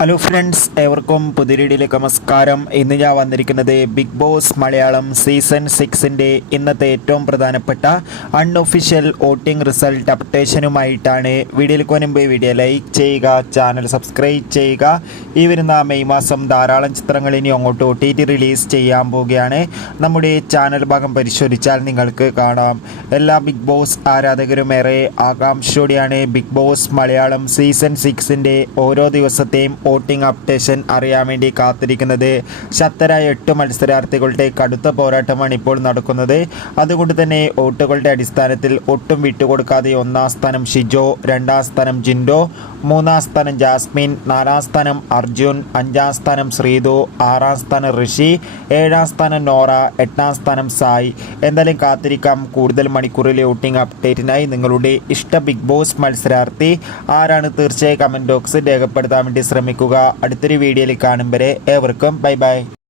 Hello friends, ഏവർക്കും പുതിയ വീഡിയോയിലേക്ക് നമസ്കാരം. ഇന്ന് ഞാൻ വന്നിരിക്കുന്നത് ബിഗ് ബോസ് മലയാളം സീസൺ 6ൻ്റെ ഇന്നത്തെ ഏറ്റവും പ്രധാനപ്പെട്ട അൺഒഫീഷ്യൽ വോട്ടിംഗ് റിസൾട്ട് അപ്ഡേഷനുമായിട്ടാണ്. വീഡിയോയിലേക്ക് മുൻപ് വീഡിയോ ലൈക്ക് ചെയ്യുക, ചാനൽ സബ്സ്ക്രൈബ് ചെയ്യുക. ഈ വരുന്ന മെയ് മാസം ധാരാളം ചിത്രങ്ങൾ ഇനി അങ്ങോട്ട് OTT റിലീസ് ചെയ്യാൻ പോവുകയാണ്. നമ്മുടെ ചാനൽ ഭാഗം പരിശോധിച്ചാൽ നിങ്ങൾക്ക് കാണാം. എല്ലാ ബിഗ് ബോസ് ആരാധകരും ഏറെ ആകാംക്ഷയോടെയാണ് ബിഗ് ബോസ് മലയാളം സീസൺ 6ൻ്റെ ഓരോ ദിവസത്തെയും വോട്ടിംഗ് അപ്ഡേഷൻ അറിയാൻ വേണ്ടി കാത്തിരിക്കുന്നത്. ശക്തരായ 8 മത്സരാർത്ഥികളുടെ കടുത്ത പോരാട്ടമാണ് ഇപ്പോൾ നടക്കുന്നത്. അതുകൊണ്ട് തന്നെ വോട്ടുകളുടെ അടിസ്ഥാനത്തിൽ ഒട്ടും വിട്ടുകൊടുക്കാതെ 1ാം സ്ഥാനം ഷിജോ, 2ാം സ്ഥാനം ജിൻഡോ, 3ാം സ്ഥാനം ജാസ്മിൻ, 4ാം സ്ഥാനം അർജുൻ, 5ാം സ്ഥാനം ശ്രീതു, 6ാം സ്ഥാനം ഋഷി, 7ാം സ്ഥാനം നോറ, 8ാം സ്ഥാനം സായ്. എന്തായാലും കാത്തിരിക്കാം കൂടുതൽ മണിക്കൂറിലെ വോട്ടിംഗ് അപ്ഡേറ്റിനായി. നിങ്ങളുടെ ഇഷ്ട ബിഗ് ബോസ് മത്സരാർത്ഥി ആരാണ്? തീർച്ചയായും കമൻറ്റ് ബോക്സിൽ രേഖപ്പെടുത്താൻ വേണ്ടി ശ്രമിക്കുക. അടുത്തൊരു വീഡിയോയിൽ കാണും വരെ ഏവർക്കും ബൈ ബൈ.